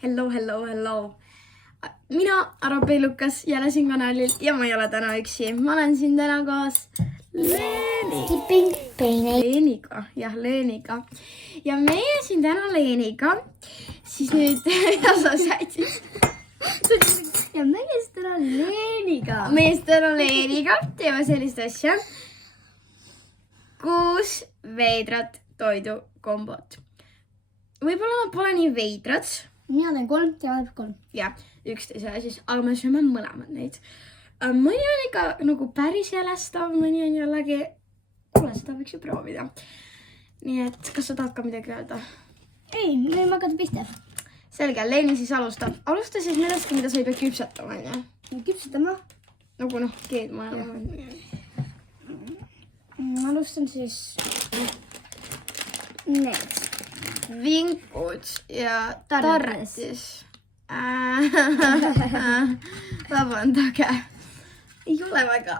Hello. Mina, Arabei Lukas, jälle siin kanalil ja ma ei ole täna üksi. Ma olen siin täna koos Leeniga. Jah, ja meie siin täna Leeniga. Siis nüüd, ja sa said siis. Ja meie siin täna Leeniga. Meie siin täna Leeniga teeme sellist asja. 6 veidrat toidukombot. Võib-olla nad pole nii veidrad. Mina teen 3, tema teeb 3. Ja, 11 siis, aga me sööme mõlemad neid. Mõni on ikka nagu päris jälestav, mõni on jällegi... Kuule, seda võiks ju proovida. Nii et, kas sa tahad ka midagi öelda? Ei, me võime hakata piste. Selge, Leeni siis alustab. Alusta siis millestki, mida sa ei pea küpsetama, on ju? Küpsetama? Nagu noh, keedma. Alustan siis... Need. Vinkud ja tarretis. Vabandage. Ei ole väga.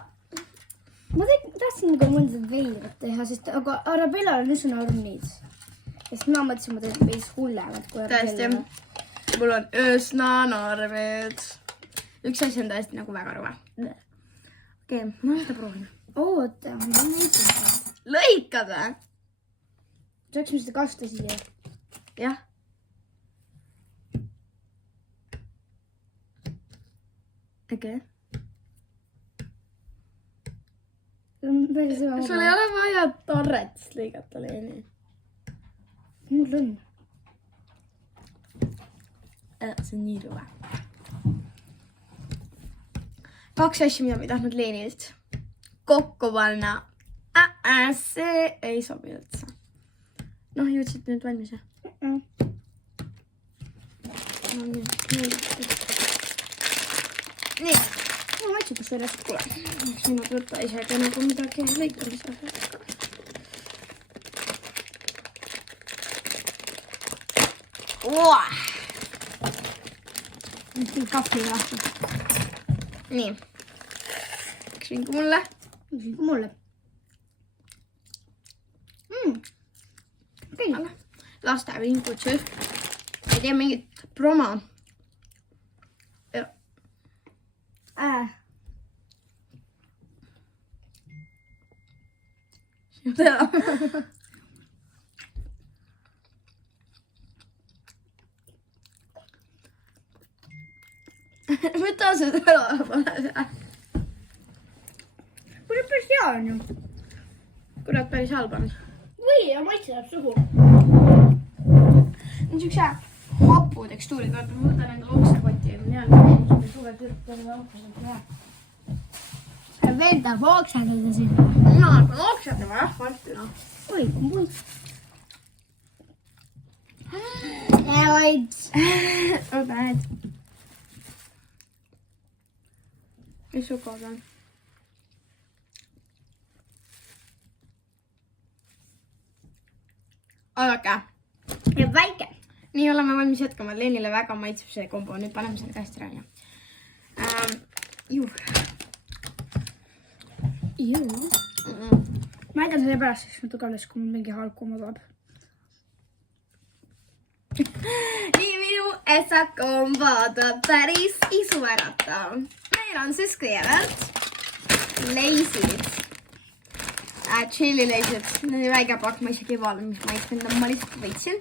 Ma tahtsin nagu mõnda veidrat teha, sest aga Arabellal on üsna ornid. Sest ma mõtlesin, ma teen veis hullemad kui Arabellal. Tõesti, mul on üsna narved. Üks asi on tõesti nagu väga rõve. Okei, ma seda proovin. Oota, ma lõikan. Lõikad või? Saaks me seda kasta siia? Jah. Okei. Sul ei ole vaja tarretist lõigata, Leeni. Mul on. See on nii rõve. 2 asja, mida ma ei tahtnud Leenilt kokku panna. See ei sobi üldse. Noh, jõudsid nüüd valmis, jah? Nii. Ma maitsukas sellest. Kuule, sinu võtta isegi nagu midagi lõikamise. Nüüd kahvli lahti. Nii. Üks vingu mulle. Üks vingu mulle. Laste vingud siis. Ei tea mingit promo. Võta seda ära pane. Kuule, päris hea on ju. Kurat, päris halb on. Või, ja maitse läheb suhu. Niisuguse hapu tekstuuri peab. Ma võtan enda oksekoti. Niisugune suve türk. Veel tahab oksendada siin. Mina hakkan oksendama jah, varsti. Oi, muid. Vaid. Oota, need. Mis sukad on? Oodake. Ja väike. Nii oleme valmis jätkama. Leenile väga maitseb see kombo. Nüüd paneme selle käest ära. Ma jätan selle pärast, sest ma tugevles, kui mingi halkuma tuleb. Nii minu esa kombod päris isuäratav. Meil on siis kõigepealt leisid. Chili leisid. Need on väike pakk, ma isegi ei vaadanud, mis maitsnud, ma lihtsalt võitsin.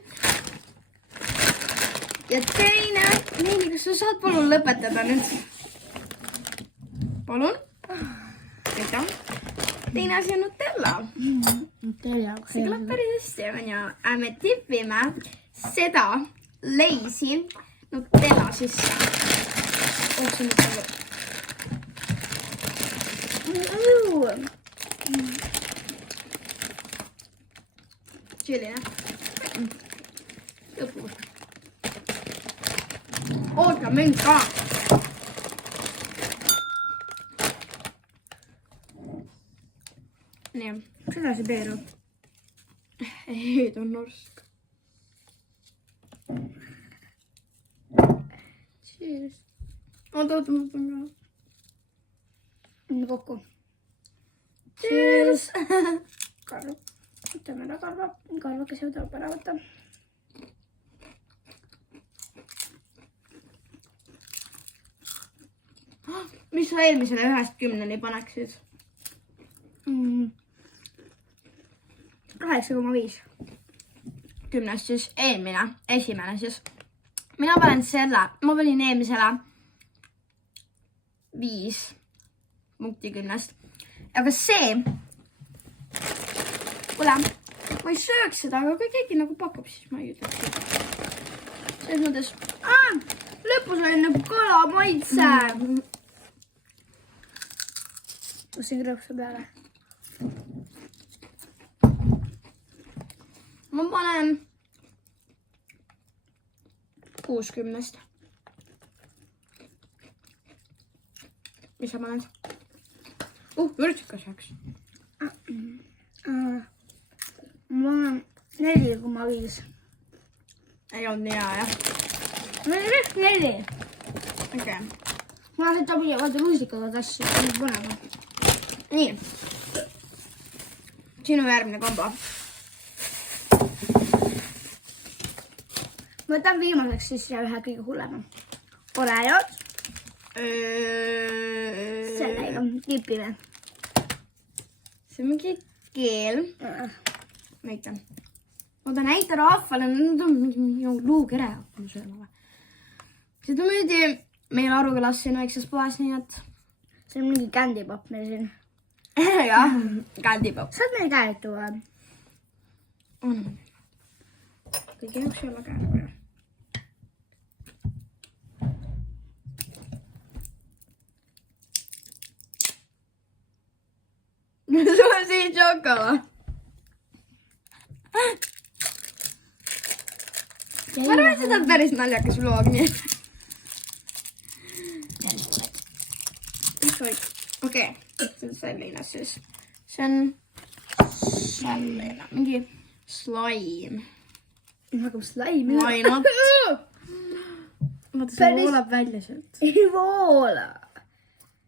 Ja teine, Leeni, kas sa saad palun lõpetada nüüd? Palun? Aitäh. Teine asi on Nutella. See kõlab päris hästi, on ju. Me tipime seda leisi Nutella sisse. See selline. Lõpus. Oota, mind ka. Nii. Seda see peeru. Ei, ta on norsk. Cheers. Oota ka. Kokku. Cheers. Karv. Võtame ära karvakese, tuleb ära võtta. mis sa eelmisele 1-10 paneksid? 8,5. 10 siis esimene siis. Mina panen selle, ma panin eelmisele 5 punkti 10. Aga see, kuule, ma ei sööks seda, aga kui keegi nagu pakub, siis ma ei ütleks seda. Selles mõttes, lõpus oli nagu kala maitse. Tõsin krõpsu peale. Ma panen 60. Mis sa paned? Vürtsikas läks. Ma olen 4,5. Ei olnud nii hea, jah? Ma olen kõik 4. Okei. Ma olen seda pidi vaata rusikaga tassi. Põneva. Nii. Sinu järgmine kombo. Võtan viimaseks siis ühe kõige hullema. Oreod. Sellega tipime. See on mingi keel. Näita. Oota, näita rahvale. Nüüd on mingi luukere hakkama sööma või? Seda müüdi meil Arukülas siin väikses poes, nii et... See on mingi candypop meil siin. Jah, candypop. Saad meil käed tuua? On. Kõigi jaoks ei ole käed. See on siis Chocola. Ma arvan, et seda on päris naljakas vlog, nii. Okei, see on selline siis. See on selline, mingi slaim. Nagu slaim. Lainot. Vaata, see voolab välja sealt. Ei voola.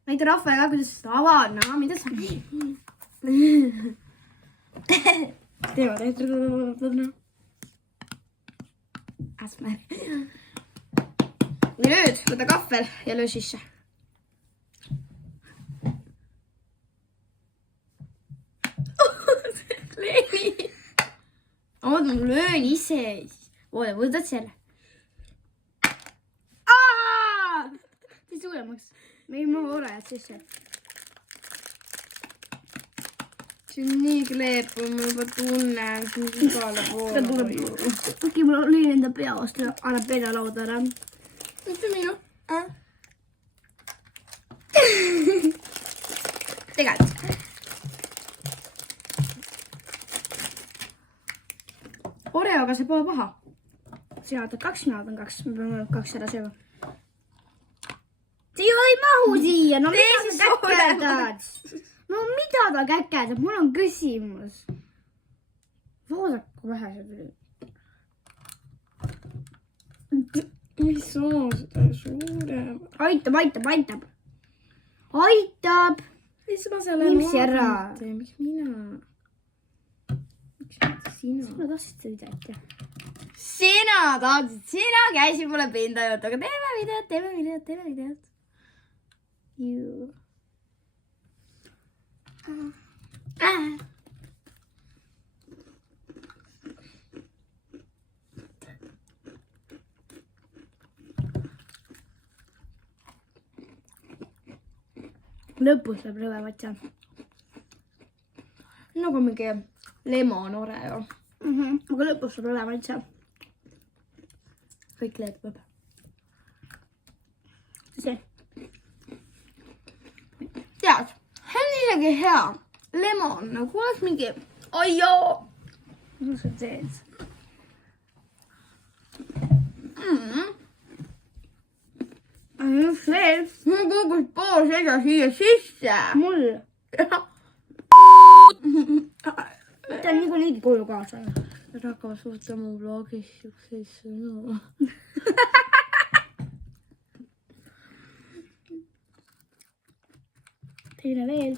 Näita rahvale ka, kuidas seda avada. Mida sa... Teevad, et... Äsmer. Nüüd võta kahvel ja löö sisse. Oot, ma löön ise. Oota, võtad selle. Siis suuremaks. Meil on orajad sisse. See on nii kleepu, ma juba tunnen, see on igale poole. Okei, mul oli enda peast ja annab pere lauda ära. Mis on minu? Tegelikult. Oreoga see pole paha. Sina võtad 2, mina võtan 2. Me peame 2 ära sööma. See ei mahu siia. No mida sa käkerdad? No mida ta käkerdab? Mul on küsimus. Vaadaku vähe see tuli. Ei saa seda suurem. Aitab. Aitab. Mis ma selle Imsi ära. Miks mina? Miks mitte sina? Sina tahtsid seda videot, jah? Sina tahtsid, sina käisid mulle pinda juttu, aga teeme videot. Juu. Lõpus läheb rõvemat seal. Nagu mingi lemon oreo. Aga lõpus läheb rõvemat seal. Kõik leepab. See. Tead, see on isegi hea. Lemon, nagu oleks mingi... Oi joo! Mis sa teed? Veel, mul kogus pool seda siia sisse. Mul. Ta on niikuinii koju kaasa. Nad hakkavad suhtlema mu vlogis siukseid sõnu. Teine veel.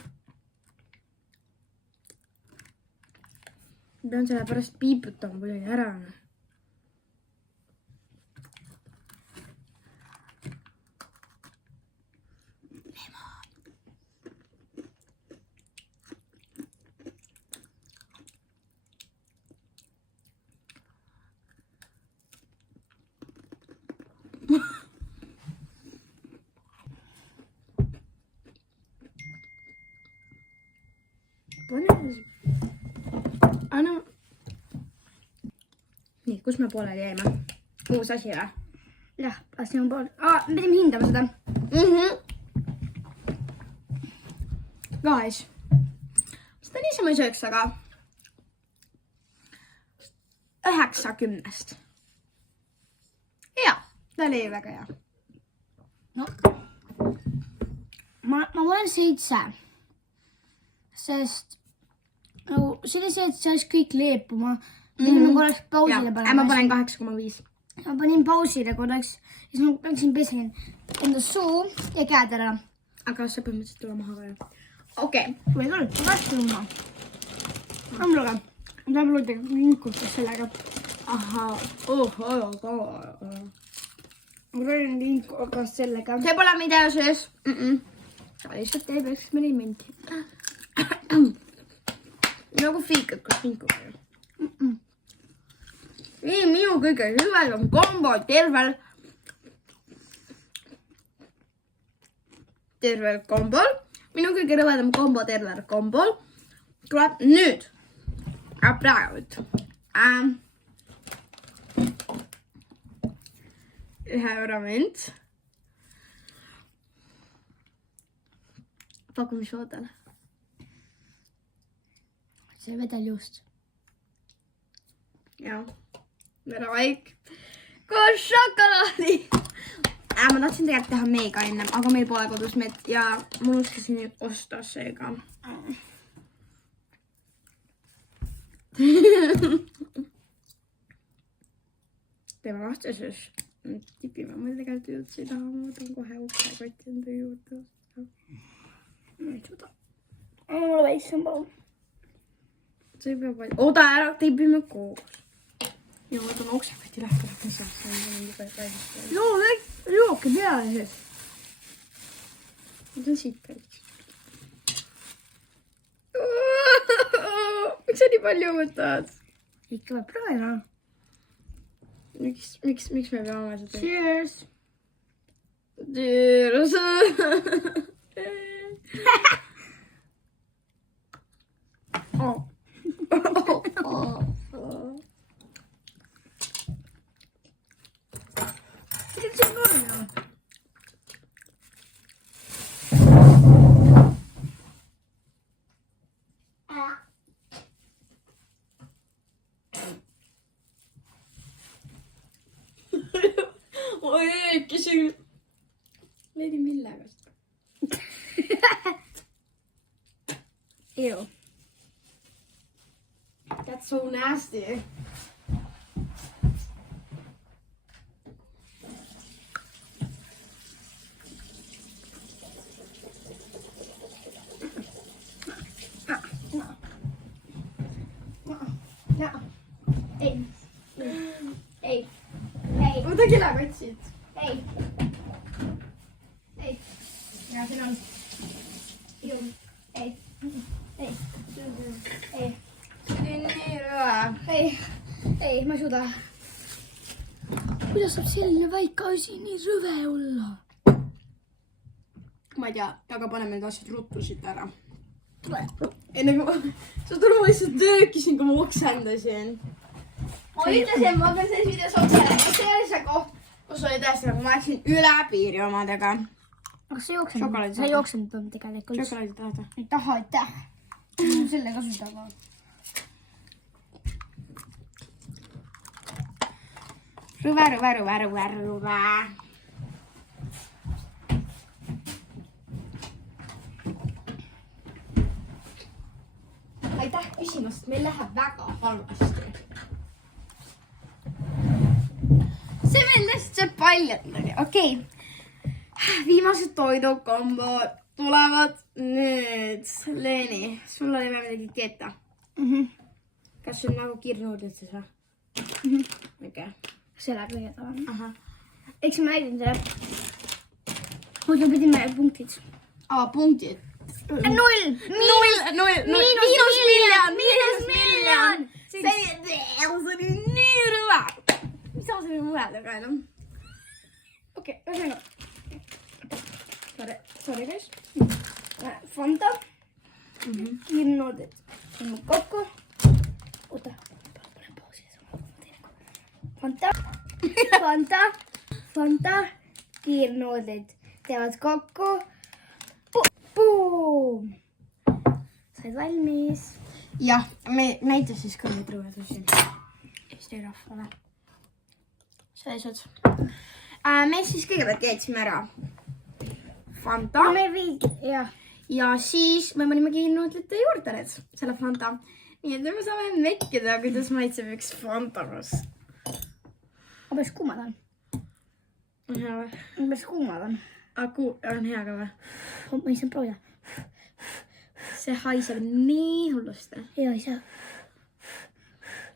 Pean selle pärast piiputama kuidagi ära. Lemon. Anna. Nii, kus me pooleli jäime? Uus asi või? Jah, asi on pool. Me pidime hindama seda. Guys. Seda niisama ei sööks, aga 9/10. Hea. Ta oli väga hea. No. Ma olen 7. Sest nagu sellised saaks kõik leepuma. Nagu oleks pausile panema. Ma panen 8,5. Ma panin pausile korraks. Ja siis ma läksin pesin enda suu ja käed ära. Aga see põhimõtteliselt tule maha ka ju. Okei. Või küll, ma läksin maha. Amluga. Ma tahan luudega linkutas sellega. Ahhaa. Ma võin linkuga sellega. See pole mida sees. Ta lihtsalt teeb eksperimenti. Nagu fiikad, kus linkuga ju. Nii, minu kõige hüvedam kombo tervel kombol. Minu kõige rõvedam kombo tervel kombol tuleb nüüd. Praegu. 1 euro münt. Pakkumisvoodal. See vedeljuust. Jaa. Verevaik. Koos šokolaadi. Ma tahtsin tegelikult teha meiga ennem, aga meil pole kodus meed ja ma unustasin osta seega. Teeme lahti, siis tipime. Ma tegelikult üldse ei taha, ma võtan kohe uksekotti enda juurde. Ma ei suuda. Mulle väiksem palun. See peab vaid... Oda ära, tipime koos. Ja ma võtan uksekotti lahti. Jooke peale siis. Ma võtan siit päris. Miks sa nii palju võtad? Ikka peab proovima. Miks me peame seda? Cheers! Cheers! Ma eekisin. Lady millegast. Ew. That's so nasty. Ei. Võta kilekott siit. Ei. Ja siin on. Ei. See on nii rõve. Ei, ma ei suuda. Kuidas saab selline väike asi nii rõve olla? Ma ei tea, aga paneme need asjad ruttu siit ära. Enne kui sa tuleb lihtsalt töökisin, kui ma oksendasin. Ma ütlesin, ma pean selles videos oksendasin. See oli see koht, kus oli tõesti, nagu ma läksin üle piiri omadega. Aga sa jooksenud? Šokolaadi Sa jooksenud tegelikult. Šokolaadi tahad? Ei taha, aitäh. Selle kasutama. Rõve. Aitäh küsimast, meil läheb väga halvasti. See meil lihtsalt paljadagi. Okei. Viimased toidukombod tulevad nüüd. Leeni, sul oli veel midagi keeta. Kas see on nagu kirnuudid siis või? Okei. Selle kõige tavam. Aha. Eks ma näidin selle. Muidu pidime punktid. Punktid. 0. Miinus miljon. See oli nii rõve. Mis sa selle mõelda ka enam? Okei, ühesõnaga. Sorry guys. Fanta. Kirnuudid. nüüd kokku. Oota, panen pausi. Fanta, kiirnoodlid teevad kokku. Boom! Said valmis. Jah, me näitas siis ka neid rõvedusi Eesti rahvale. Sellised. Me siis kõigepealt keetsime ära Fanta. Ja siis me panime kiirnoodlite juurde need, selle Fanta. Nii et me saame mekkida, kuidas maitseb üks Fanta koos. Aga päris kuumad on. On hea või? Päris kuumad on. On hea ka või? Ma ei saa proovida. See haiseb nii hullusti. Ei saa.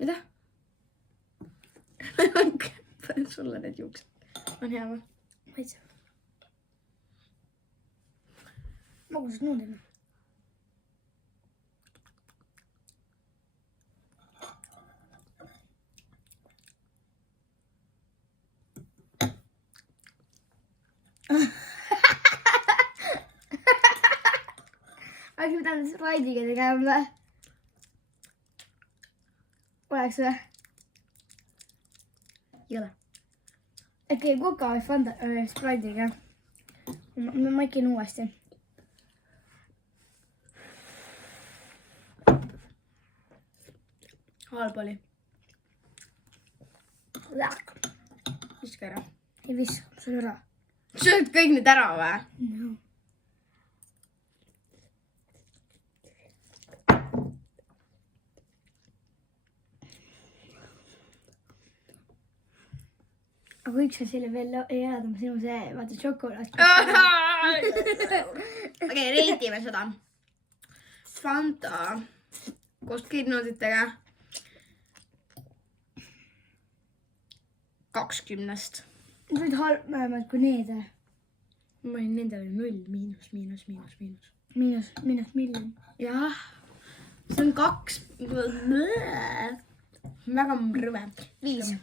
Mida? Panen sulle need juuksed. On hea või? Maitseb. Magusad nuudlid. Oleks pidanud Sprite'iga tegema või? Oleks või? Ei ole. Äkki Coca või Fanta Sprite'iga. Ma maikin uuesti. Halb oli. Viska ära. Ei viska, sul ära. Sööd kõik need ära või? No. Aga üks asi oli veel jäädama sinu see, vaata šokolaad. Okei, reitime seda. Fanta koos kiirnooditega 20. Sa olid halvemad kui need. Ma olin nendele 0, miinus. Miinus miljon. Jah, see on 2. Väga rõve. 5 või?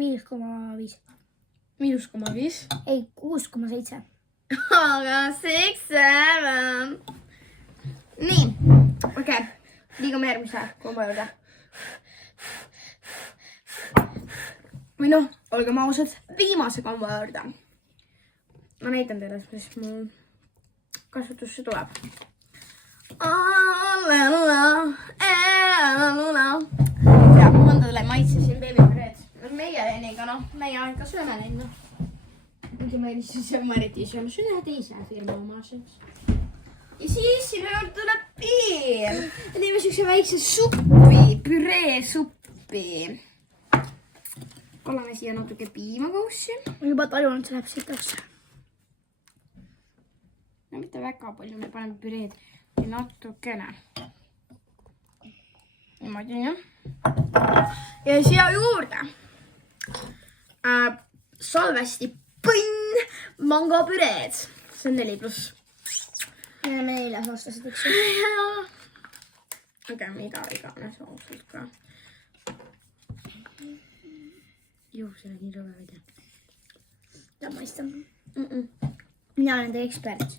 -5,5. -5. Ei, 6,7. Aga 6, 7. Nii, okei. Liigume järgmise kombo juurde. Või noh, olgem ausad, viimase kombo juurde. Ma näitan teile, mis mul kasutusse tuleb. Ja mõndadele maitsesin beebipüreed. Meie Leniga, noh, meie aega sööme neid, noh. Muidu me eriti sööme ühe teise firma omasid. Ja siis sinna juurde tuleb piir. Ja teeme siukse väikse suppi, püreesuppi. Oleme siia natuke piimakoussi. Juba tajunud, see läheb sitaks. No mitte väga palju, me paneme püreed natukene. Niimoodi, jah. Ja siia juurde salvesti põnn mangopüreed. See on 4+. Me oleme 4-aastased, eks ju. Aga mida iganes ausalt ka. Juh, see on nii rõve veidi. Ta maistab. Mina olen teie ekspert.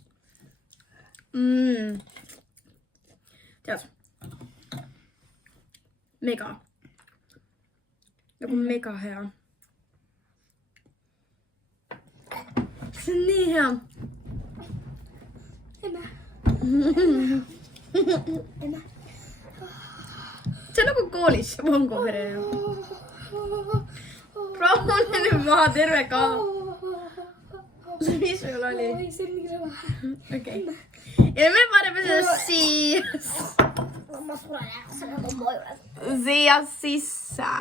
Tead. Mega. Nagu mega hea. See on nii hea. Emme. Emme. See on nagu koolis mangopere. Proovin nüüd maha terve ka. Mis sul oli? Oi, see on nii rõve. Okei. Ja me paneme seda siia. Ma suren ära, see on kombo juures. Siia sisse.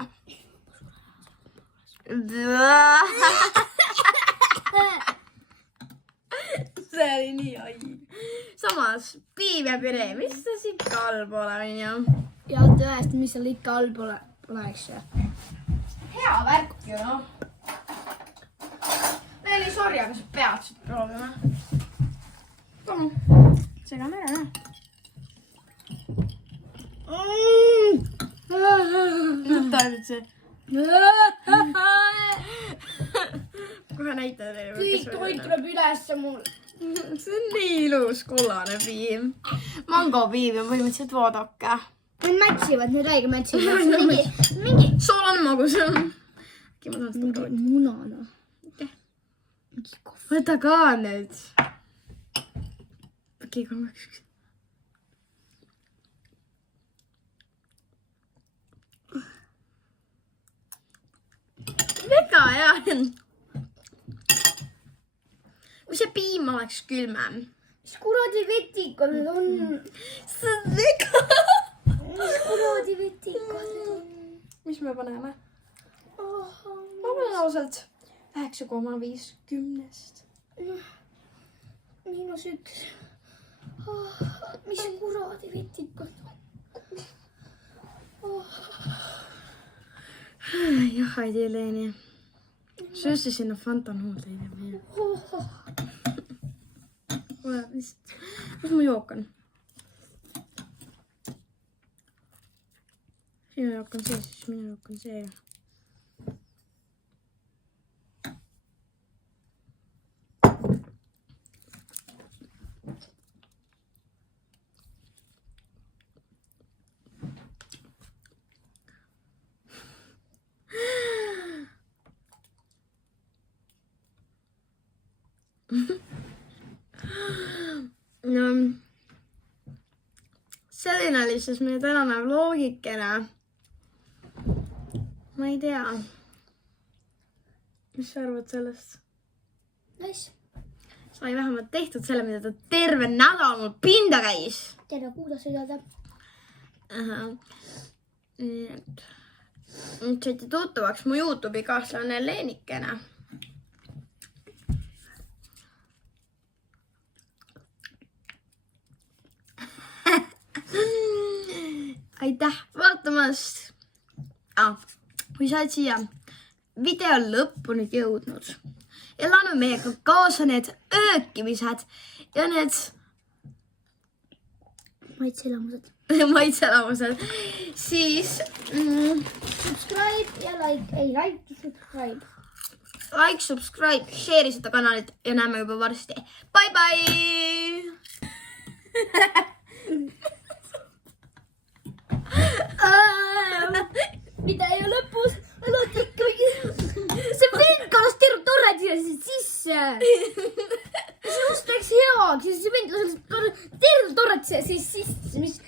See oli nii haige. Samas, piim ja püree, mis ta ikka halb ole, on ju? Ja tõesti, mis seal ikka all pole, eks ju. Hea värk ju, noh. Leli, sorry, aga sa pead seda proovima. Palun, segame ära, jah. Võta nüüd see. Kohe näita teile. Kõik toit tuleb ülesse mul. See on nii ilus kollane piim. mangopiim ja põhimõtteliselt voodokka. Need mätsivad, need räige mätsivad. Mingi soolane magus. Äkki ma tahan seda proovida. munana. Võta ka nüüd. Okei, 3, 2, 1. Väga hea. Kui see piim oleks külmem. mis kuradi vetikad need on? See on väga. Mis kuradi vetikad need on? Mis me paneme? Ma panen ausalt 9,5. -1. Mis kuradi vetikad on? Jah, ei tee Leeni. Söösi sinna Fanta nuud ei tea meie. Mis mu jook on? Sinu jook on see, siis minu jook on see. No, selline oli siis meie tänane vlogikene. Ma ei tea. Mis sa arvad sellest? Nice. Sai vähemalt tehtud selle, mida ta terve nädal mul pinda käis. Tere, kuidas sa teada? Nüüd saite tuttavaks mu YouTube'i kaaslane Leenikene. Aitäh vaatamast! Kui sa oled siia video lõppu nüüd jõudnud ja laanu meiega kaasa need öökimised ja need maitselamused, siis Subscribe ja like, ei like, subscribe. Like, subscribe, share'i seda kanalit ja näeme juba varsti. Bye bye! Mida ei ole lõpus, alati ikka mingi... See vend kalas terve torret siia sisse. See just läks heaks ja see vend kalas terve torret siia sisse, mis